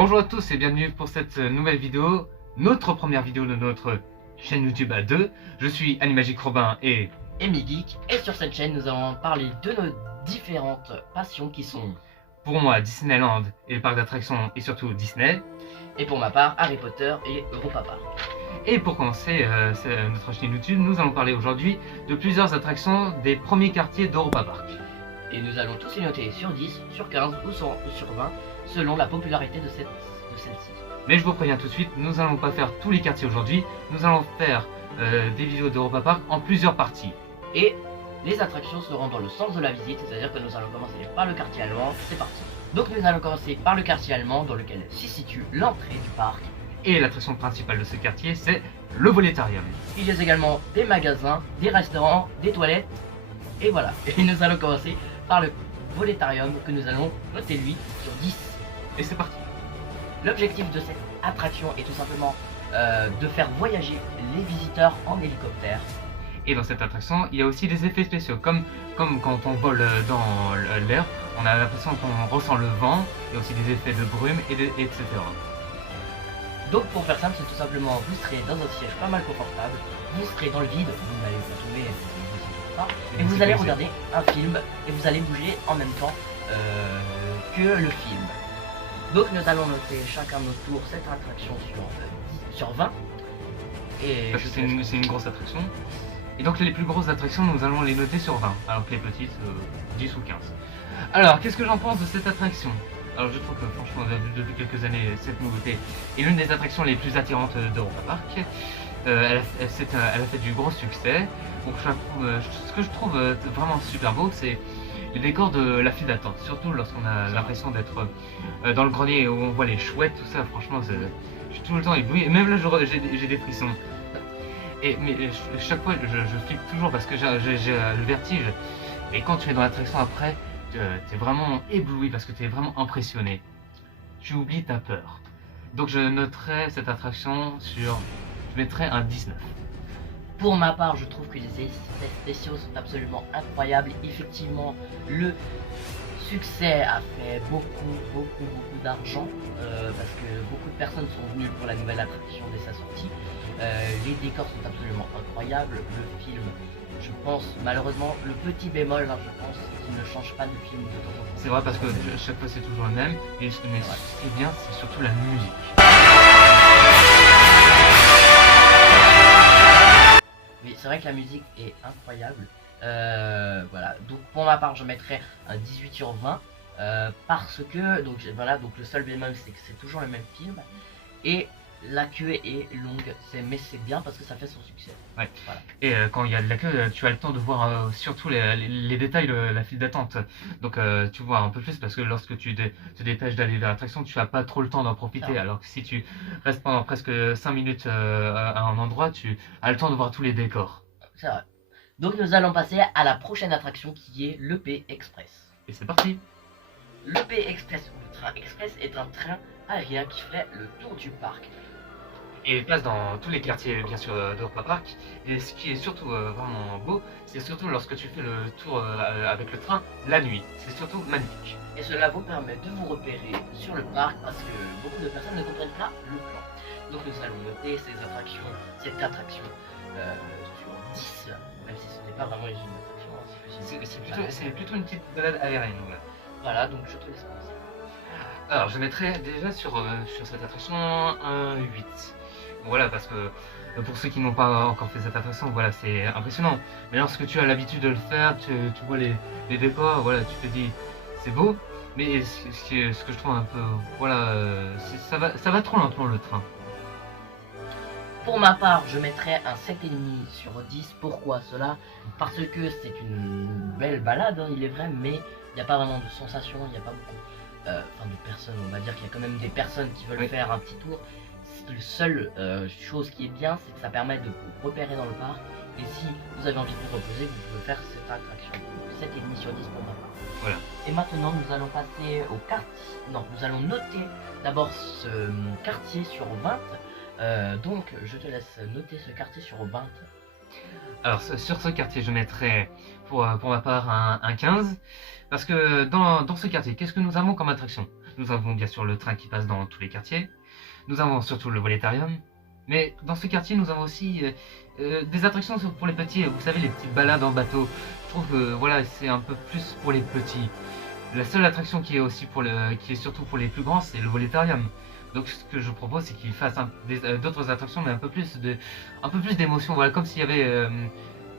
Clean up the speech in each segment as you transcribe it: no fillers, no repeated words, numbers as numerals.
Bonjour à tous et bienvenue pour cette nouvelle vidéo, notre première vidéo de notre chaîne YouTube à deux. Je suis Animagic Robin et Geek, et sur cette chaîne nous allons parler de nos différentes passions qui sont, pour moi, Disneyland et les parcs d'attractions et surtout Disney. et pour ma part, Harry Potter et Europa Park. Et pour commencer notre chaîne YouTube, nous allons parler aujourd'hui de plusieurs attractions des premiers quartiers d'Europa Park. Et nous allons tous les noter sur 10, sur 15 ou sur 20, selon la popularité de celle-ci. Mais je vous préviens tout de suite, nous n'allons pas faire tous les quartiers aujourd'hui, nous allons faire des vidéos d'Europa Park en plusieurs parties. Et les attractions seront dans le sens de la visite, c'est-à-dire que nous allons commencer par le quartier allemand, c'est parti. Donc nous allons commencer par le quartier allemand dans lequel s'y situe l'entrée du parc. Et l'attraction principale de ce quartier, c'est le Voletarium. Il y a également des magasins, des restaurants, des toilettes, et voilà. Et nous allons commencer par le Voletarium que nous allons noter lui sur 10. Et c'est parti. L'objectif de cette attraction est tout simplement de faire voyager les visiteurs en hélicoptère. Et dans cette attraction, il y a aussi des effets spéciaux, comme quand on vole dans l'air, on a l'impression qu'on ressent le vent, il y a aussi des effets de brume, etc. Donc pour faire simple, c'est tout simplement, vous serez dans un siège pas mal confortable, vous serez dans le vide, vous n'allez pas tomber, et vous allez regarder un film, et vous allez bouger en même temps que le film. Donc nous allons noter chacun notre tour cette attraction sur 20. Et Parce que c'est une grosse attraction. Et donc les plus grosses attractions, nous allons les noter sur 20, alors que les petites, 10 ou 15. Alors, qu'est-ce que j'en pense de cette attraction? Alors je trouve que franchement, depuis quelques années, cette nouveauté est l'une des attractions les plus attirantes d'Europa Park. Elle a fait du gros succès. Donc ce que je trouve vraiment super beau, c'est les décors de la file d'attente, surtout lorsqu'on a l'impression d'être dans le grenier où on voit les chouettes, tout ça. Franchement, je suis tout le temps ébloui. Et même là, j'ai des frissons. Mais chaque fois, je flippe toujours parce que j'ai le vertige. Et quand tu es dans l'attraction après, t'es vraiment ébloui parce que t'es vraiment impressionné. Tu oublies ta peur. Donc je noterai cette attraction sur... Je mettrai un 19. pour ma part, je trouve que les effets spéciaux sont absolument incroyables. Effectivement, le succès a fait beaucoup d'argent parce que beaucoup de personnes sont venues pour la nouvelle attraction dès sa sortie. Les décors sont absolument incroyables. Le film, je pense, malheureusement, le petit bémol, je pense, qu'il ne change pas de film de temps en temps. C'est vrai parce que chaque fois c'est toujours le même. Mais ce qui est bien, c'est surtout la musique. Oui, c'est vrai que la musique est incroyable. Voilà, donc pour ma part, je mettrais un 18 sur 20 parce que donc le seul bémol c'est que c'est toujours le même film et la queue est longue, mais c'est bien parce que ça fait son succès. Ouais. Voilà. Et quand il y a de la queue, tu as le temps de voir surtout les détails de la file d'attente. Donc tu vois un peu plus parce que lorsque tu te dépêches d'aller vers l'attraction, tu n'as pas trop le temps d'en profiter. Alors que si tu restes pendant presque 5 minutes à un endroit, tu as le temps de voir tous les décors. C'est vrai. Donc nous allons passer à la prochaine attraction qui est l'EP Express. Et c'est parti. L'EP Express, ou le train express, est un train aérien qui ferait le tour du parc. Et il passe dans tous les quartiers, bien sûr, d'Europa Park. Et ce qui est surtout vraiment beau, c'est surtout lorsque tu fais le tour avec le train la nuit. C'est surtout magnifique. Et cela vous permet de vous repérer sur le parc parce que beaucoup de personnes ne comprennent pas le plan. Donc nous allons noter cette attraction sur 10, même si ce n'est pas vraiment une attraction. C'est plutôt une petite balade aérienne. Ouais. Voilà, donc je te laisse commencer. Alors je mettrais déjà sur cette attraction un 8. Voilà, parce que pour ceux qui n'ont pas encore fait cette attraction, voilà, c'est impressionnant. Mais lorsque tu as l'habitude de le faire, tu vois les décors, voilà, tu te dis c'est beau. Mais ce que je trouve un peu, voilà, ça va trop lentement le train. Pour ma part, je mettrais un 7,5 sur 10. Pourquoi cela? Parce que c'est une belle balade, il est vrai, mais il n'y a pas vraiment de sensation, il n'y a pas beaucoup de personnes. On va dire qu'il y a quand même des personnes qui veulent faire un petit tour. Le seul chose qui est bien, c'est que ça permet de vous repérer dans le parc. Et si vous avez envie de vous reposer, vous pouvez faire cette attraction. 7,5 sur 10 pour ma part. Voilà. Et maintenant, nous allons passer au quartier. Non, nous allons noter d'abord ce quartier sur 20. Donc je te laisse noter ce quartier sur 20. Alors sur ce quartier, je mettrai pour ma part un 15. Parce que dans ce quartier, qu'est-ce que nous avons comme attraction? Nous avons bien sûr le train qui passe dans tous les quartiers. Nous avons surtout le volétarium. Mais dans ce quartier, nous avons aussi des attractions pour les petits. Vous savez, les petites balades en bateau. Je trouve que voilà, c'est un peu plus pour les petits. La seule attraction qui est aussi qui est surtout pour les plus grands, c'est le volétarium. Donc ce que je propose, c'est qu'ils fassent d'autres attractions, mais un peu plus d'émotion. Voilà, comme s'il y avait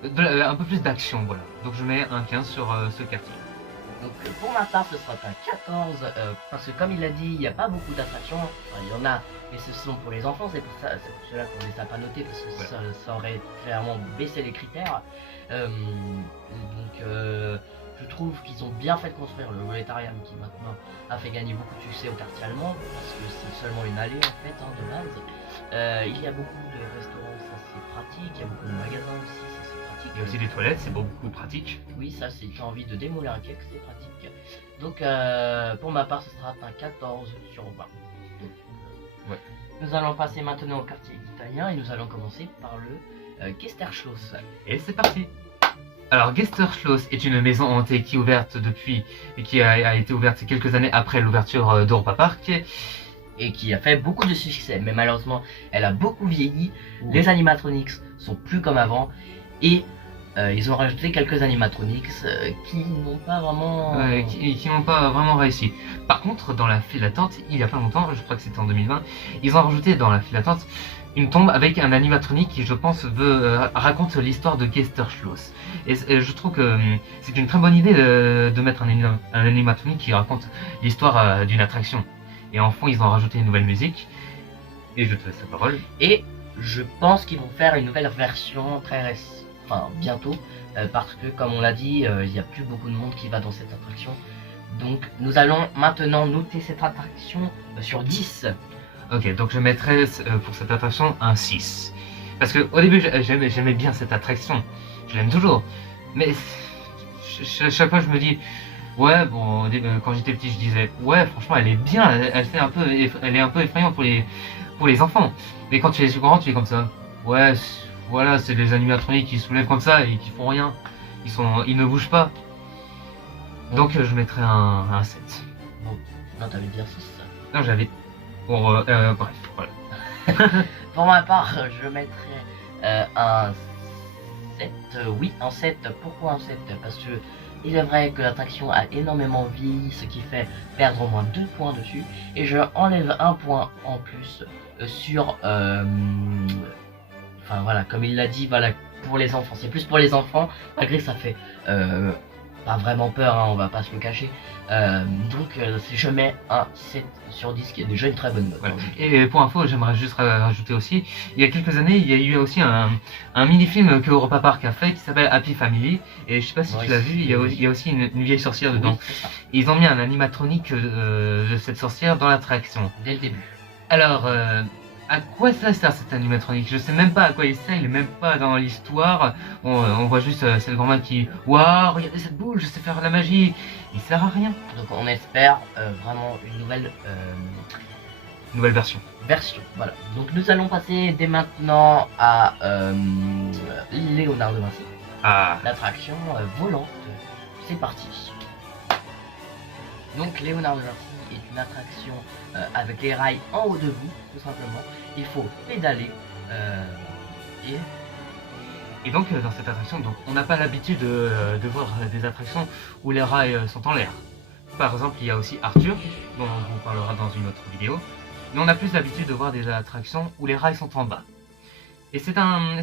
un peu plus d'action. Voilà. Donc je mets un 15 sur ce quartier. Donc pour ma part, ce sera un 14, parce que comme il l'a dit, il n'y a pas beaucoup d'attractions. Enfin, il y en a, mais ce sont pour les enfants, c'est pour cela qu'on les a pas notés, parce que ça aurait clairement baissé les critères. Je trouve qu'ils ont bien fait de construire le volétarium qui maintenant a fait gagner beaucoup de succès au quartier allemand, parce que c'est seulement une allée en fait, de base. Il y a beaucoup de restaurants, ça c'est pratique, il y a beaucoup de magasins aussi, ça c'est pratique. Il y a aussi des toilettes, c'est beaucoup pratique. Oui, ça c'est, tu as envie de démolir un cake, c'est pratique. Donc pour ma part, ce sera un 14 sur 20. Ouais. Nous allons passer maintenant au quartier italien et nous allons commencer par le Geisterschloss. Et c'est parti. Alors, Geisterschloss est une maison hantée qui est ouverte qui a été ouverte quelques années après l'ouverture d'Europa Park. Et qui a fait beaucoup de succès, mais malheureusement, elle a beaucoup vieilli. Ouh. Les animatronics sont plus comme avant. Et ils ont rajouté quelques animatronics qui n'ont pas vraiment... qui n'ont pas vraiment réussi. Par contre, dans la file d'attente, il y a pas longtemps, je crois que c'était en 2020, ils ont rajouté dans la file d'attente une tombe avec un animatronique qui, je pense, raconte l'histoire de Geisterschloss. Et je trouve que c'est une très bonne idée de mettre un animatronique qui raconte l'histoire d'une attraction. Et en fond, ils ont rajouté une nouvelle musique. Et je te laisse la parole. Et je pense qu'ils vont faire une nouvelle version bientôt, parce que comme on l'a dit, il n'y a plus beaucoup de monde qui va dans cette attraction. Donc nous allons maintenant noter cette attraction sur 10. Ok, donc je mettrai pour cette attraction un 6. Parce que au début, j'aimais bien cette attraction. Je l'aime toujours. Mais chaque fois, je me dis, ouais, bon, quand j'étais petit, je disais, ouais, franchement, elle est bien. Elle est un peu effrayante pour les enfants. Mais quand tu es grand, tu es comme ça. Ouais, voilà, c'est des animatroniques qui se soulèvent comme ça et qui font rien. Ils ne bougent pas. Donc je mettrai un 7. Bon, non, t'avais dit un 6. Non, j'avais... Bref, voilà. Pour ma part, je mettrai un 7. Oui, un 7. Pourquoi un 7? Parce que il est vrai que l'attraction a énormément vieilli, ce qui fait perdre au moins 2 points dessus. Et je enlève un point en plus sur... Enfin voilà, comme il l'a dit, voilà, pour les enfants. C'est plus pour les enfants, malgré que ça fait pas vraiment peur, hein, on va pas se le cacher. Je mets un 7 sur 10, qui est déjà une très bonne note. Voilà. Et pour info, j'aimerais juste rajouter aussi, il y a quelques années, il y a eu aussi un mini-film que Europa Park a fait qui s'appelle Happy Family. Et je sais pas si tu l'as vu, il y a aussi une vieille sorcière dedans. Oui, et ils ont mis un animatronique de cette sorcière dans l'attraction. dès le début. Alors, à quoi ça sert cet animatronique? Je sais même pas à quoi il sert, il est même pas dans l'histoire. On voit juste cette grand-mère qui... Waouh, regardez cette boule, je sais faire de la magie. Il sert à rien. Donc on espère vraiment une Nouvelle version. Voilà. Donc nous allons passer dès maintenant à Léonard de Vinci. Ah, L'attraction volante. C'est parti. Donc Léonard de Vinci est une attraction avec les rails en haut de vous, tout simplement. Il faut pédaler et donc dans cette attraction, donc, on n'a pas l'habitude de voir des attractions où les rails sont en l'air. Par exemple, il y a aussi Arthur, dont on vous parlera dans une autre vidéo. Mais on a plus l'habitude de voir des attractions où les rails sont en bas. Et c'est un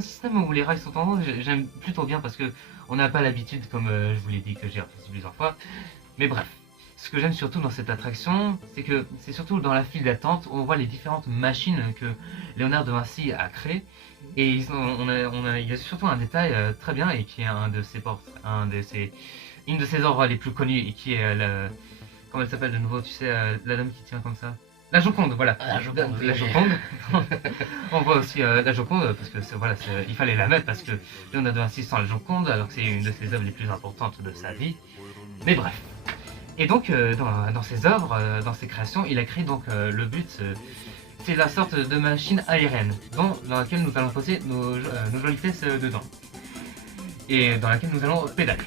système où les rails sont en haut, j'aime plutôt bien parce que on n'a pas l'habitude, comme je vous l'ai dit, que j'ai répété plusieurs fois. Mais bref, ce que j'aime surtout dans cette attraction, c'est que c'est surtout dans la file d'attente où on voit les différentes machines que Léonard de Vinci a créées. Et il y a surtout un détail très bien et qui est une de ses œuvres les plus connues et qui est comment elle s'appelle de nouveau, tu sais, la dame qui tient comme ça. La Joconde, voilà. La Joconde. La Joconde. On voit aussi la Joconde parce que il fallait la mettre parce que Léonard de Vinci sans la Joconde alors que c'est une de ses œuvres les plus importantes de sa vie. Mais bref. Et donc dans ses œuvres, dans ses créations, il a créé donc le but. C'est la sorte de machine aérienne dans laquelle nous allons poser nos jolies fesses dedans. Et dans laquelle nous allons pédaler.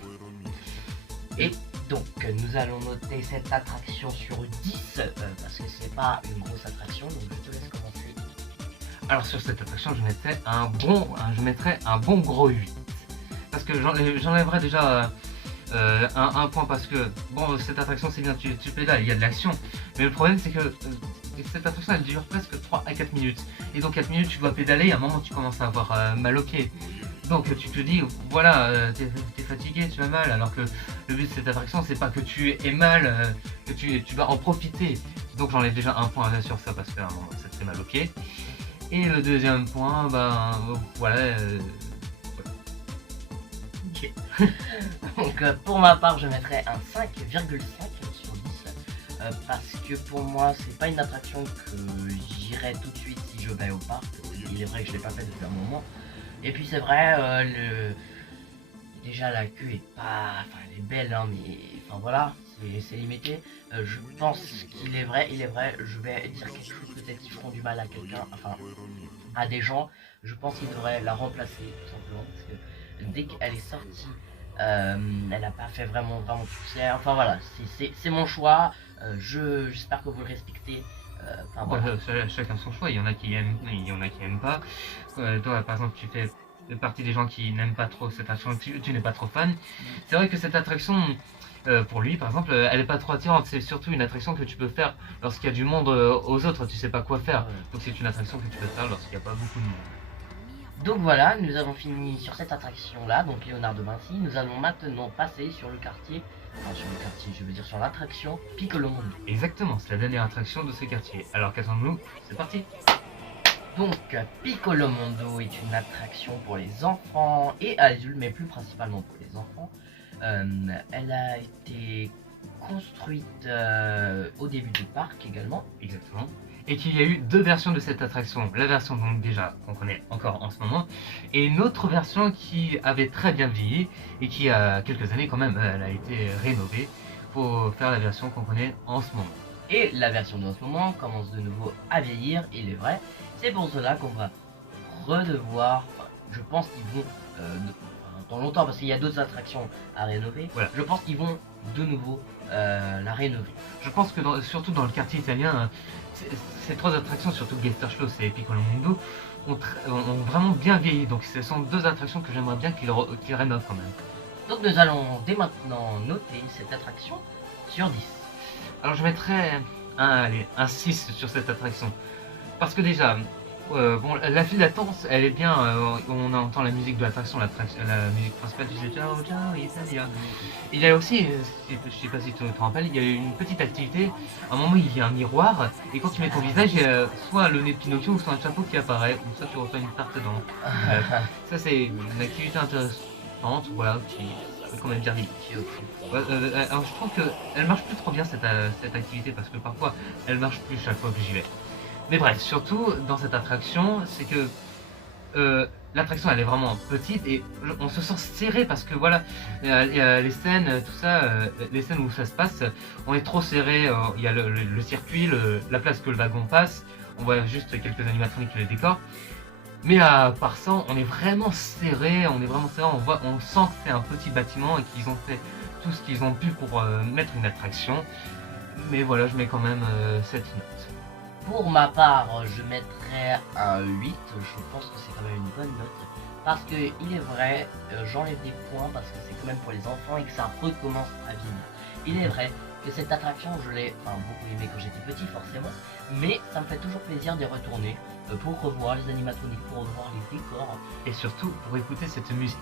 Et Donc nous allons noter cette attraction sur 10 parce que c'est pas une grosse attraction, donc je te laisse commencer. Alors sur cette attraction, je mettrais un bon gros 8. Parce que j'enlèverais déjà un point parce que, bon, cette attraction c'est bien, tu pédales, il y a de l'action. Mais le problème c'est que cette attraction elle dure presque 3 à 4 minutes. Et donc 4 minutes tu dois pédaler, à un moment tu commences à avoir mal aux pieds. Donc tu te dis, voilà, t'es fatigué, tu as mal, alors que le but de cette attraction c'est pas que tu aies mal, que tu vas en profiter. Donc j'enlève déjà un point sur ça parce que ça te fait mal aux pieds. Et le deuxième point, ben voilà. Ok. Donc pour ma part je mettrais un 5,5 sur 10 parce que pour moi c'est pas une attraction que j'irais tout de suite si je vais au parc. Il est vrai que je l'ai pas fait depuis un moment. Et puis c'est vrai, déjà la queue est pas, enfin elle est belle hein, mais enfin voilà, c'est limité. Je pense qu'il est vrai, je vais dire quelque chose peut-être qui feront du mal à quelqu'un, enfin à des gens. Je pense qu'ils devraient la remplacer tout simplement parce que dès qu'elle est sortie, elle a pas fait vraiment succès. Enfin voilà, c'est mon choix. J'espère que vous le respectez. Enfin, voilà. Chacun son choix, il y en a qui aiment, il y en a qui aiment pas. Toi par exemple tu fais partie des gens qui n'aiment pas trop cette attraction, tu n'es pas trop fan. C'est vrai que cette attraction, pour lui par exemple, elle est pas trop attirante, c'est surtout une attraction que tu peux faire lorsqu'il y a du monde aux autres, tu sais pas quoi faire. Donc c'est une attraction que tu peux faire lorsqu'il n'y a pas beaucoup de monde. Donc voilà, nous avons fini sur cette attraction là, donc Léonard de Vinci. Nous allons maintenant passer sur le quartier, enfin sur le quartier, je veux dire sur l'attraction Piccolo Mundo. Exactement, c'est la dernière attraction de ce quartier. Alors qu'attendons-nous? C'est parti. Donc Piccolo Mundo est une attraction pour les enfants et adultes, mais plus principalement pour les enfants. Elle a été construite au début du parc également. Exactement. Et qu'il y a eu deux versions de cette attraction. La version donc déjà qu'on connaît encore en ce moment, et une autre version qui avait très bien vieilli et qui a quelques années quand même, elle a été rénovée pour faire la version qu'on connaît en ce moment. Et la version de en ce moment commence de nouveau à vieillir, il est vrai. C'est pour cela qu'on va redevoir, enfin, je pense qu'ils vont, dans longtemps parce qu'il y a d'autres attractions à rénover, voilà. Je pense qu'ils vont de nouveau la rénover. Je pense que surtout dans le quartier italien, ces trois attractions, surtout Geisterschloss et Piccolo Mundo, ont vraiment bien vieilli. Donc ce sont deux attractions que j'aimerais bien qu'ils rénovent quand même. Donc nous allons dès maintenant noter cette attraction sur 10. Alors je mettrais un 6 sur cette attraction. Parce que déjà, bon, la file d'attente, elle est bien, on entend la musique de l'attraction, la musique principale, tu sais, ciao, ciao, Italia. Il y a aussi, je sais pas si tu te rappelles, il y a une petite activité, à un moment il y a un miroir, et quand tu mets ton visage, il y a soit le nez de Pinocchio ou soit un chapeau qui apparaît, ou soit tu reçois une tarte dedans. Ça c'est une activité intéressante, voilà, qui peut quand même bien vite. Alors je trouve qu'elle marche plus trop bien cette activité, parce que parfois elle marche plus chaque fois que j'y vais. Mais bref, surtout dans cette attraction, c'est que l'attraction elle est vraiment petite et on se sent serré parce que voilà, les scènes, tout ça, les scènes où ça se passe, on est trop serré, il y a le circuit, la place que le wagon passe, on voit juste quelques animatroniques et les décors. Mais à part ça, on est vraiment serré, on sent que c'est un petit bâtiment et qu'ils ont fait tout ce qu'ils ont pu pour mettre une attraction. Mais voilà, je mets quand même cette note. Pour ma part, je mettrais un 8, je pense que c'est quand même une bonne note. Parce que il est vrai, j'enlève des points parce que c'est quand même pour les enfants et que ça recommence à vieillir. Il est vrai que cette attraction, je l'ai beaucoup aimé quand j'étais petit forcément, mais ça me fait toujours plaisir d'y retourner pour revoir les animatroniques, pour revoir les décors. Et surtout pour écouter cette musique.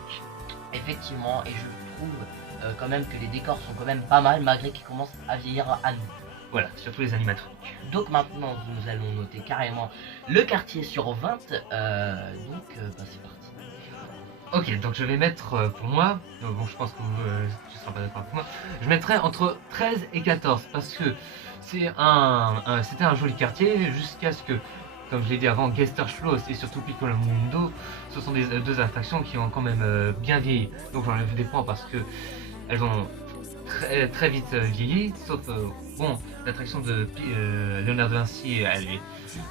Effectivement, et je trouve quand même que les décors sont quand même pas mal malgré qu'ils commencent à vieillir à nous. Voilà, surtout les animatroniques. Donc maintenant, nous allons noter carrément le quartier sur 20. C'est parti. Ok, donc je vais mettre pour moi, bon je pense que tu seras pas d'accord avec moi, je mettrai entre 13 et 14 parce que c'était un joli quartier jusqu'à ce que, comme je l'ai dit avant, Geisterschloss et surtout Piccolo Mundo, ce sont des deux attractions qui ont quand même bien vieilli. Donc j'enlève des points parce que elles ont très vite vieilli, sauf bon, l'attraction de Léonard de Vinci, elle est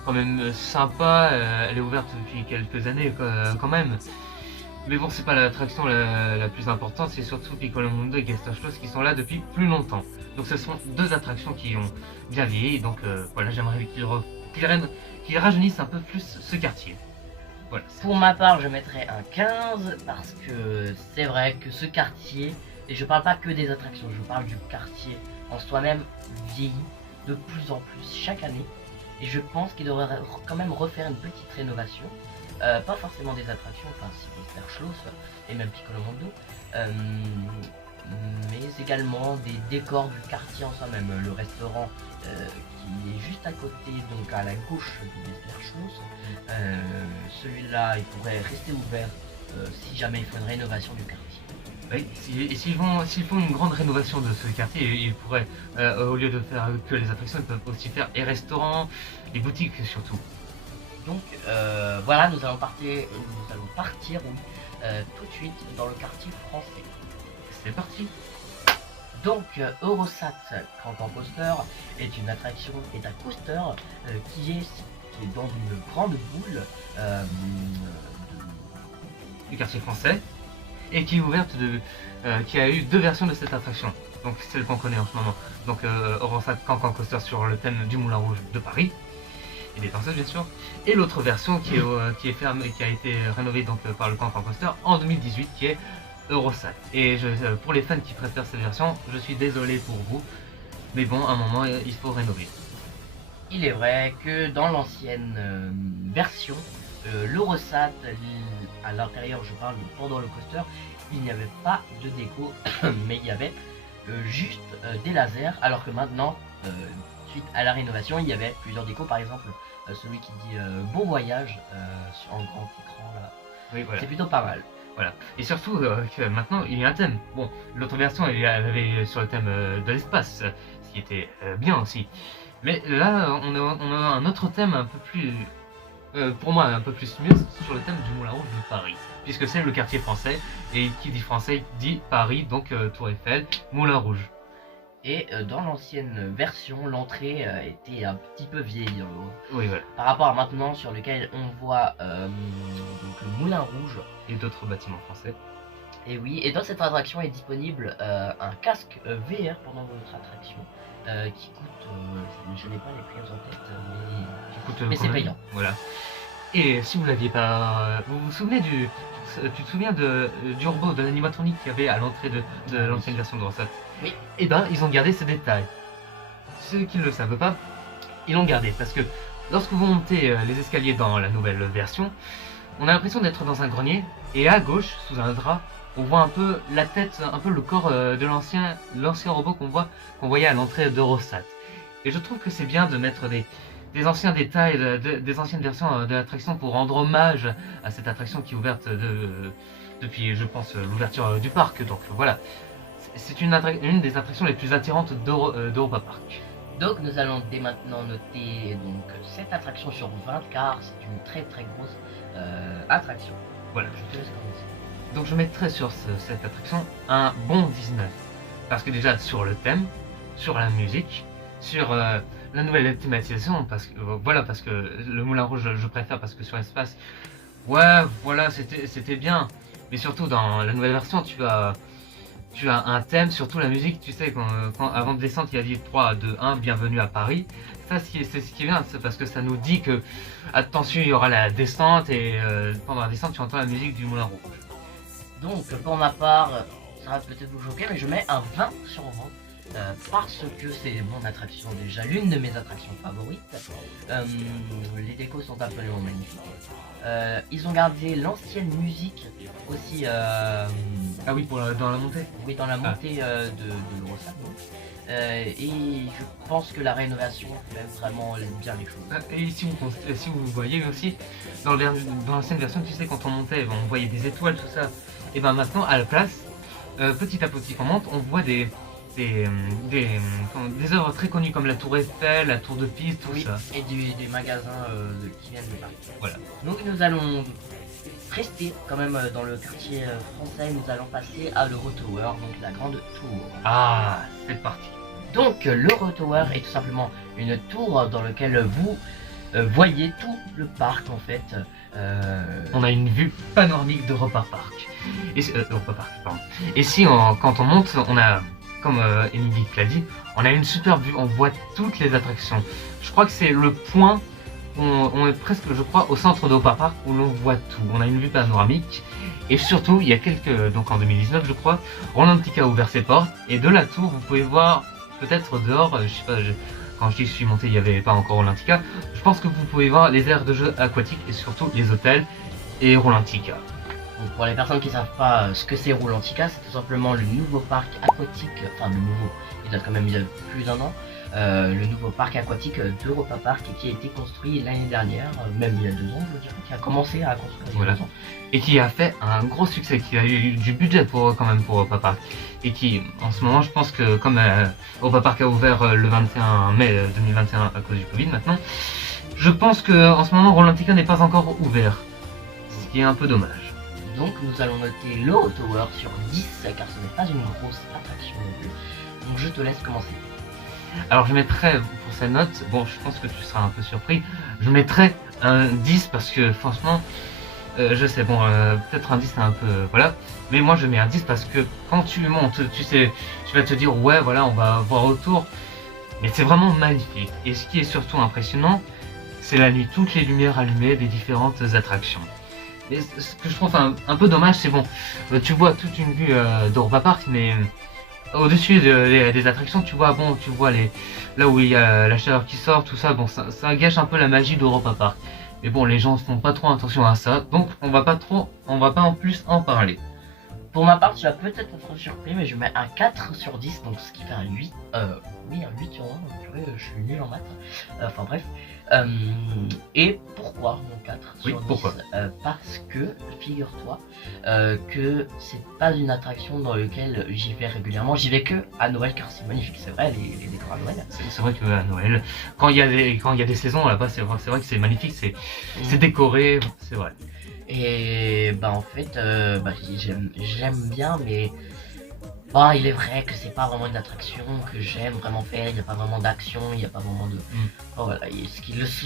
quand même sympa, elle est ouverte depuis quelques années quand même. Mais bon, c'est pas l'attraction la plus importante, c'est surtout Piccolo Mundo et Geisterschloss qui sont là depuis plus longtemps. Donc ce sont deux attractions qui ont bien vieilli, donc voilà, j'aimerais qu'ils rajeunissent un peu plus ce quartier. Voilà. Pour ma part, je mettrais un 15 parce que c'est vrai que ce quartier, et je parle pas que des attractions, je parle du quartier en soi-même, vieillit de plus en plus chaque année. Et je pense qu'il devrait quand même refaire une petite rénovation. Pas forcément des attractions, enfin si Schloss et même Piccolo Mundo, mais également des décors du quartier en soi-même. Le restaurant qui est juste à côté, donc à la gauche du Schloss, celui-là il pourrait rester ouvert si jamais il faut une rénovation du quartier. Oui, et s'ils font une grande rénovation de ce quartier, ils pourraient, au lieu de faire que les attractions, ils peuvent aussi faire les restaurants, les boutiques surtout. Donc voilà, nous allons partir tout de suite dans le quartier français. C'est parti. Donc Eurosat Cancan Coaster est une attraction, est un coaster qui est dans une grande boule Du quartier français, et qui est ouverte qui a eu deux versions de cette attraction. Donc celle qu'on connaît en ce moment. Donc Eurosat Cancan Coaster sur le thème du Moulin Rouge de Paris. Et des danseuses bien sûr, et l'autre version qui est fermée, qui a été rénovée donc par le Cancan Coaster en 2018, qui est Eurosat. Et pour les fans qui préfèrent cette version, je suis désolé pour vous, mais bon, à un moment il faut rénover. Il est vrai que dans l'ancienne version, l'Eurosat, à l'intérieur, je parle pendant le coaster, il n'y avait pas de déco, mais il y avait juste des lasers, alors que maintenant, suite à la rénovation, il y avait plusieurs décos, par exemple celui qui dit bon voyage en grand écran là. Oui, voilà. C'est plutôt pas mal. Voilà. Et surtout que maintenant il y a un thème. Bon, l'autre version elle avait sur le thème de l'espace, ce qui était bien aussi. Mais là on a un autre thème un peu plus, pour moi un peu plus mieux, sur le thème du Moulin Rouge de Paris. Puisque c'est le quartier français, et qui dit français dit Paris, donc Tour Eiffel, Moulin Rouge. Et dans l'ancienne version, l'entrée était un petit peu vieille. Oui, voilà. Par rapport à maintenant, sur lequel on voit donc le Moulin Rouge. Et d'autres bâtiments français. Et oui, et dans cette attraction est disponible un casque VR pendant votre attraction. Qui coûte, je n'ai pas les prix en tête, mais c'est payant. Voilà. Et si vous l'aviez pas, vous vous souvenez tu te souviens du robot, de l'animatronique qu'il y avait à l'entrée de l'ancienne version de Eurosat? Oui. Et ben ils ont gardé ce détail. Ceux qui ne le savent pas, ils l'ont gardé parce que lorsque vous montez les escaliers dans la nouvelle version, on a l'impression d'être dans un grenier, et à gauche, sous un drap, on voit un peu la tête, un peu le corps de l'ancien robot qu'on voyait à l'entrée d'Eurosat. Et je trouve que c'est bien de mettre des anciens détails, des anciennes versions de l'attraction pour rendre hommage à cette attraction qui est ouverte depuis, je pense, l'ouverture du parc. Donc voilà, c'est une des attractions les plus attirantes d'Europa Park. Donc nous allons dès maintenant noter donc cette attraction sur 20 car c'est une très très grosse attraction. Voilà. Je te laisse commencer. Donc je mettrai sur cette attraction un bon 19. Parce que déjà sur le thème, sur la musique, sur la nouvelle thématisation, parce que voilà, parce que le Moulin Rouge je préfère parce que sur l'espace, ouais voilà c'était bien. Mais surtout dans la nouvelle version tu as un thème, surtout la musique, tu sais, quand avant de descendre, il a dit 3, 2, 1, bienvenue à Paris. Ça, c'est ce qui est bien, c'est parce que ça nous dit que, attention, il y aura la descente, et pendant la descente, tu entends la musique du Moulin Rouge. Donc, pour ma part, ça va peut-être vous choquer, mais je mets un 20 sur 20. Parce que c'est mon attraction déjà, l'une de mes attractions favorites. Les décos sont absolument magnifiques. Ils ont gardé l'ancienne musique aussi. Ah oui, dans la montée. Oui, dans la montée de l'Eurosat. Et je pense que la rénovation fait vraiment bien les choses. Et si vous voyez aussi, dans l'ancienne version, tu sais, quand on montait, on voyait des étoiles, tout ça. Et ben maintenant, à la place, petit à petit qu'on monte, on voit des œuvres très connues comme la Tour Eiffel, la Tour de Pise, tout ça. Et des magasins qui viennent de Paris. Voilà. Donc nous allons rester quand même dans le quartier français, nous allons passer à l'Eurotower, donc la grande tour. Ah, c'est parti. Donc l'Eurotower est tout simplement une tour dans laquelle vous voyez tout le parc en fait. On a une vue panoramique d'Europa Park. Europa Park, pardon. Et si quand on monte, on a, comme Emily l'a dit, on a une super vue, on voit toutes les attractions. Je crois que c'est le point où on est presque, je crois, au centre d'Europa Park où l'on voit tout. On a une vue panoramique. Et surtout, il y a donc en 2019, je crois, Rolantica a ouvert ses portes. Et de la tour, vous pouvez voir, peut-être dehors, je sais pas, quand j'y suis monté, il n'y avait pas encore Rolantica. Je pense que vous pouvez voir les aires de jeux aquatiques et surtout les hôtels et Rolantica. Donc pour les personnes qui ne savent pas ce que c'est Rolantica, c'est tout simplement le nouveau parc aquatique, enfin le nouveau, il date quand même il y a plus d'un an, le nouveau parc aquatique d'Europa Park qui a été construit l'année dernière, même il y a 2 ans je dirais, qui a commencé à construire il y a Voilà. 2 ans. Et qui a fait un gros succès, qui a eu du budget quand même pour Europa Park. Et qui, en ce moment, je pense que comme Europa Park a ouvert le 21 mai 2021 à cause du Covid maintenant, je pense que en ce moment Rolantica n'est pas encore ouvert. Ce qui est un peu dommage. Donc nous allons noter l'Euro Tower sur 10 car ce n'est pas une grosse attraction non plus. Donc je te laisse commencer. Alors je mettrais pour cette note, bon je pense que tu seras un peu surpris, je mettrais un 10 parce que franchement, je sais, bon peut-être un 10 c'est un peu, voilà, mais moi je mets un 10 parce que quand tu montes, tu sais, tu vas te dire ouais voilà on va voir autour, mais c'est vraiment magnifique. Et ce qui est surtout impressionnant, c'est la nuit, toutes les lumières allumées des différentes attractions. Et ce que je trouve un peu dommage, c'est bon, tu vois toute une vue d'Europa Park, mais au-dessus des attractions, tu vois là où il y a la chaleur qui sort, tout ça, bon, ça gâche un peu la magie d'Europa Park. Mais bon, les gens font pas trop attention à ça, donc on va pas en plus en parler. Pour ma part, tu vas peut-être être surpris, mais je mets un 4 sur 10, donc ce qui fait un 8. Oui, un 8 sur 1, purée, je suis nul en maths. Enfin bref. Et pourquoi mon 4 sur 10 pourquoi parce que, figure-toi, que c'est pas une attraction dans laquelle j'y vais régulièrement. J'y vais que à Noël, car c'est magnifique, c'est vrai, les décors à Noël. C'est vrai qu'à Noël, quand il y a des saisons là-bas, c'est vrai que c'est magnifique, c'est décoré, c'est vrai. Et bah en fait, j'aime bien, mais bah, il est vrai que c'est pas vraiment une attraction que j'aime vraiment faire. Il n'y a pas vraiment d'action, il n'y a pas vraiment de. Oh, voilà.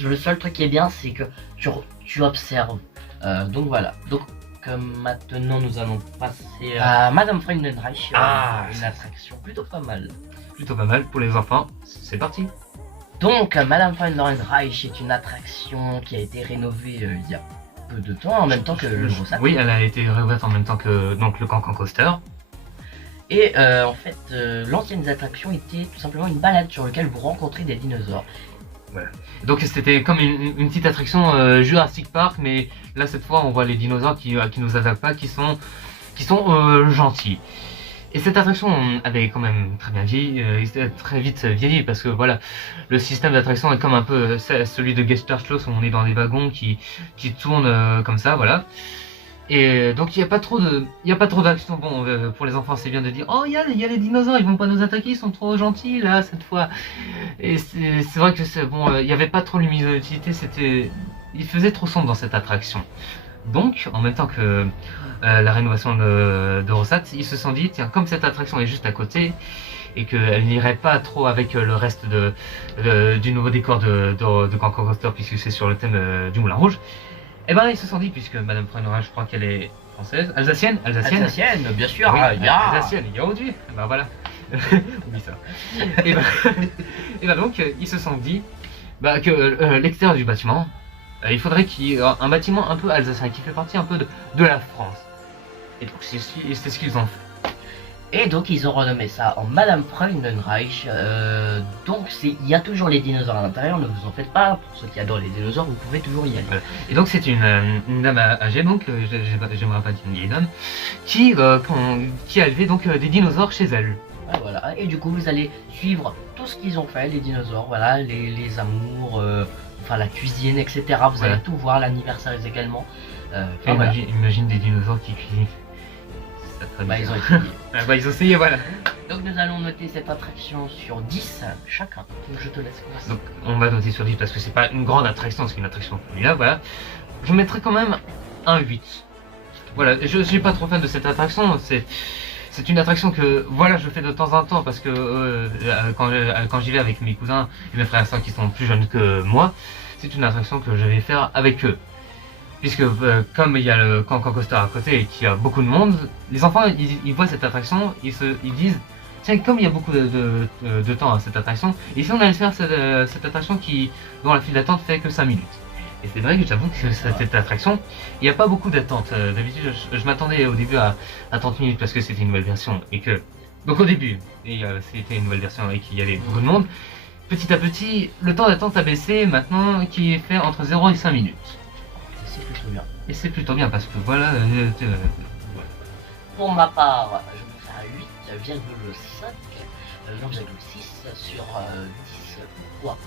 Le seul truc qui est bien, c'est que tu observes. Donc voilà. Donc maintenant, nous allons passer à Madame Freudenreich. Une attraction plutôt pas mal. Plutôt pas mal pour les enfants. C'est parti. Donc Madame Freudenreich est une attraction qui a été rénovée il y a peu de temps, en même temps que le Grossat. Oui, elle a été réouverte en même temps que donc le Cancan Coaster. Et en fait, l'ancienne attraction était tout simplement une balade sur laquelle vous rencontrez des dinosaures. Voilà. Donc c'était comme une petite attraction Jurassic Park, mais là cette fois on voit les dinosaures qui nous attaquent pas, qui sont gentils. Et cette attraction avait quand même très bien vieilli, très vite vieilli, parce que voilà, le système d'attraction est comme un peu celui de Geisterschloss où on est dans des wagons qui tournent comme ça, voilà. Et donc il n'y a pas trop d'action. Bon, pour les enfants c'est bien de dire oh il y a les dinosaures, ils vont pas nous attaquer, ils sont trop gentils là cette fois. Et c'est vrai que il n'y avait pas trop de luminosité, il faisait trop sombre dans cette attraction. Donc en même temps que la rénovation de Rossat, ils se sont dit tiens, comme cette attraction est juste à côté et qu'elle n'irait pas trop avec le reste du nouveau décor de Cancan Coaster puisque c'est sur le thème du Moulin Rouge. Et ben ils se sont dit, puisque Madame Freudenreich, je crois qu'elle est française, alsacienne, bien sûr, oui, alsacienne, il y a aujourd'hui, ben voilà, oublie ça. Et ben donc ils se sont dit que l'extérieur du bâtiment, il faudrait qu'il y ait un bâtiment un peu alsacien qui fait partie un peu de la France. Et donc c'est ce qu'ils ont fait. Et donc ils ont renommé ça en Madame Freudenreich. Donc il y a toujours les dinosaures à l'intérieur, ne vous en faites pas. Pour ceux qui adorent les dinosaures, vous pouvez toujours y aller. Voilà. Et donc c'est une dame âgée, donc j'aimerais pas dire une vieille dame, qui a élevé donc des dinosaures chez elle. Ah, voilà. Et du coup vous allez suivre tout ce qu'ils ont fait, les dinosaures, voilà, les amours, enfin la cuisine, etc. Vous allez tout voir, l'anniversaire également. Imagine des dinosaures qui cuisinent. Ils ont essayé. Ils ont essayé, voilà. Donc nous allons noter cette attraction sur 10 chacun. Donc je te laisse commencer. Donc on va noter sur 10 parce que c'est pas une grande attraction, c'est une attraction formidable, voilà. Je mettrai quand même un 8. Voilà, je suis pas trop fan de cette attraction, c'est une attraction que voilà je fais de temps en temps parce que quand j'y vais avec mes cousins et mes frères et soeurs qui sont plus jeunes que moi, c'est une attraction que je vais faire avec eux. Puisque comme il y a le Cancan Coaster à côté et qu'il y a beaucoup de monde, les enfants ils voient cette attraction, ils disent tiens, comme il y a beaucoup de temps à cette attraction, et si on allait faire cette attraction dont la file d'attente fait que 5 minutes. Et c'est vrai que j'avoue que cette attraction, il n'y a pas beaucoup d'attente. D'habitude, je m'attendais au début à 30 minutes parce que c'était une nouvelle version et que... Donc au début, c'était une nouvelle version et qu'il y avait beaucoup de monde. Petit à petit, le temps d'attente a baissé maintenant qui est fait entre 0 et 5 minutes. C'est plutôt bien. Et c'est plutôt bien parce que voilà... Pour ma part, je me fais un 8,5, 9,6 sur 10. Pourquoi?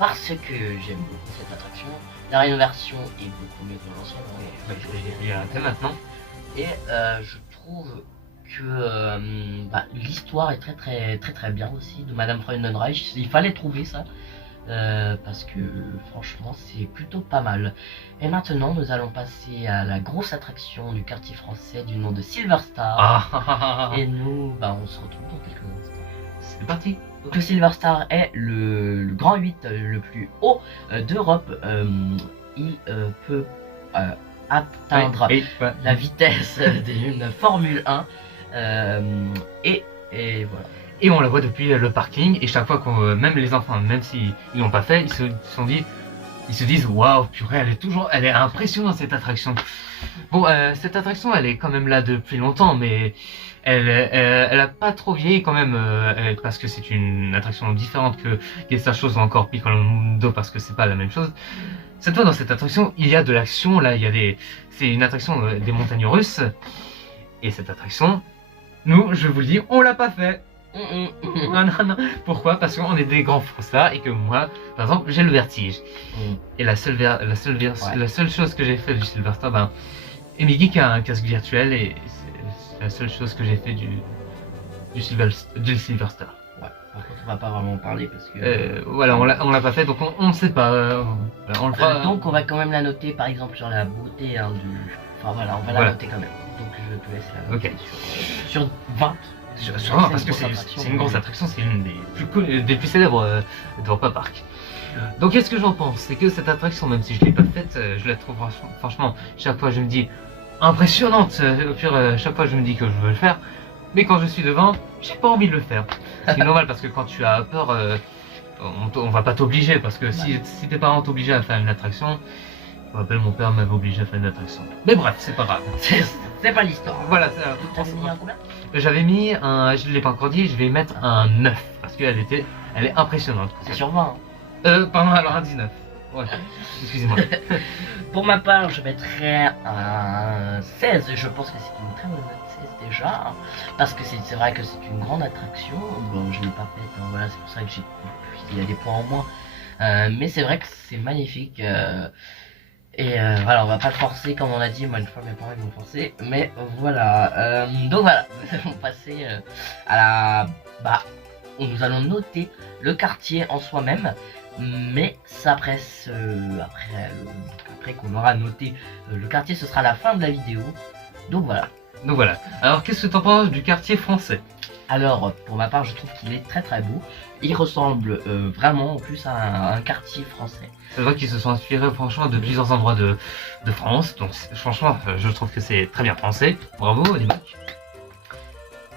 Parce que j'aime beaucoup cette attraction. La rénovation est beaucoup mieux que l'ancienne. Je l'ai arrêté maintenant. Et je trouve que l'histoire est très bien aussi de Madame Freudenreich. Il fallait trouver ça. Parce que franchement c'est plutôt pas mal. Et maintenant nous allons passer à la grosse attraction du quartier français du nom de Silver Star. Et nous on se retrouve dans quelques instants. C'est parti. Donc le Silver Star est le grand 8 le plus haut d'Europe. Il peut atteindre la vitesse d'une Formule 1 et voilà. Et on la voit depuis le parking, et chaque fois même les enfants, même s'ils l'ont pas fait, ils se disent waouh, purée, elle est impressionnante cette attraction. Bon, cette attraction, elle est quand même là depuis longtemps, mais elle a pas trop vieilli quand même, parce que c'est une attraction différente que Gesta Chose ou encore Piccolo Mundo, parce que c'est pas la même chose. Cette fois, dans cette attraction, il y a de l'action, là, c'est une attraction des montagnes russes, et cette attraction, nous, je vous le dis, on l'a pas fait. Non. Pourquoi? Parce qu'on est des grands froustards et que moi, par exemple, j'ai le vertige. Et la seule chose que j'ai fait du Silver Star, Amy Geek a un casque virtuel et c'est la seule chose que j'ai fait du Silver Star. Ouais, par contre, on va pas vraiment en parler parce que... voilà, on l'a pas fait, donc on ne sait pas. On le fera. Donc on va quand même la noter, par exemple, sur la beauté Enfin voilà, on va la noter quand même. Donc je te laisse la noter sur 20. Sûrement, parce que c'est une grosse attraction, c'est une des plus célèbres d'Europa Park. Donc qu'est-ce que j'en pense? C'est que cette attraction, même si je l'ai pas faite, je la trouve franchement, chaque fois je me dis impressionnante, chaque fois je me dis que je veux le faire, mais quand je suis devant, j'ai pas envie de le faire. C'est normal parce que quand tu as peur, on va pas t'obliger, parce que si tes parents t'obligeaient à faire une attraction, je me rappelle mon père m'avait obligé à faire une attraction. Mais bref, c'est pas grave. C'est pas l'histoire. Voilà, t'avais mis un combien? J'avais mis je ne l'ai pas encore dit, je vais mettre un 9 parce qu'elle est impressionnante. C'est sur 20. Pardon, alors un 19. Ouais, excusez-moi. Pour ma part, je mettrais un 16. Je pense que c'est une très bonne note 16 déjà. Parce que c'est vrai que c'est une grande attraction. Bon, je ne l'ai pas faite, voilà, c'est pour ça que il y a des points en moins. Mais c'est vrai que c'est magnifique. Et voilà, on va pas le forcer comme on a dit, moi une fois mes parents ils m'ont forcé, mais voilà, donc voilà, nous allons passer à où nous allons noter le quartier en soi-même, mais ça après qu'on aura noté le quartier, ce sera la fin de la vidéo, donc voilà. Alors qu'est-ce que tu en penses du quartier français? Alors pour ma part je trouve qu'il est très beau, il ressemble vraiment en plus à un quartier français. C'est vrai qu'ils se sont inspirés franchement de plusieurs endroits de France, donc franchement je trouve que c'est très bien pensé, bravo les mecs.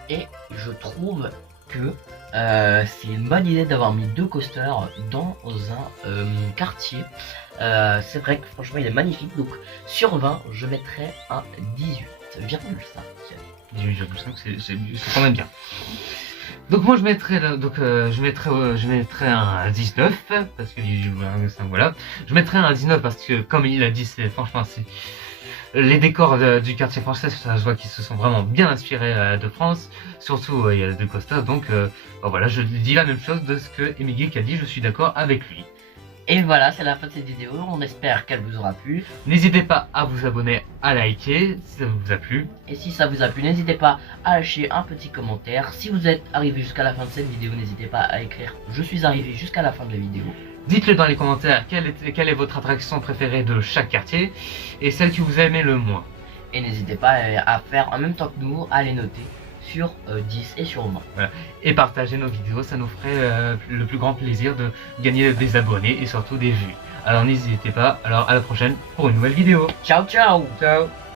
Et je trouve que c'est une bonne idée d'avoir mis 2 coasters dans un quartier. C'est vrai que franchement il est magnifique, donc sur 20 je mettrais un 18,5. 18,5 c'est quand même bien. Donc moi je mettrais un 19 parce que voilà. Je mettrais un 19 parce que comme il a dit, franchement les décors du quartier français, ça, je vois qu'ils se sont vraiment bien inspirés de France. Surtout il y a 2 coasters, donc voilà, je dis la même chose de ce que Amy Geek a dit, je suis d'accord avec lui. Et voilà, c'est la fin de cette vidéo, on espère qu'elle vous aura plu. N'hésitez pas à vous abonner, à liker si ça vous a plu. Et si ça vous a plu, n'hésitez pas à lâcher un petit commentaire. Si vous êtes arrivé jusqu'à la fin de cette vidéo, n'hésitez pas à écrire « Je suis arrivé jusqu'à la fin de la vidéo ». Dites-le dans les commentaires quelle est votre attraction préférée de chaque quartier et celle que vous aimez le moins. Et n'hésitez pas à faire en même temps que nous, à les noter sur 10 et sur 20. Voilà. Et partager nos vidéos, ça nous ferait le plus grand plaisir de gagner des abonnés et surtout des vues. Alors n'hésitez pas. Alors à la prochaine pour une nouvelle vidéo. Ciao ciao. Ciao.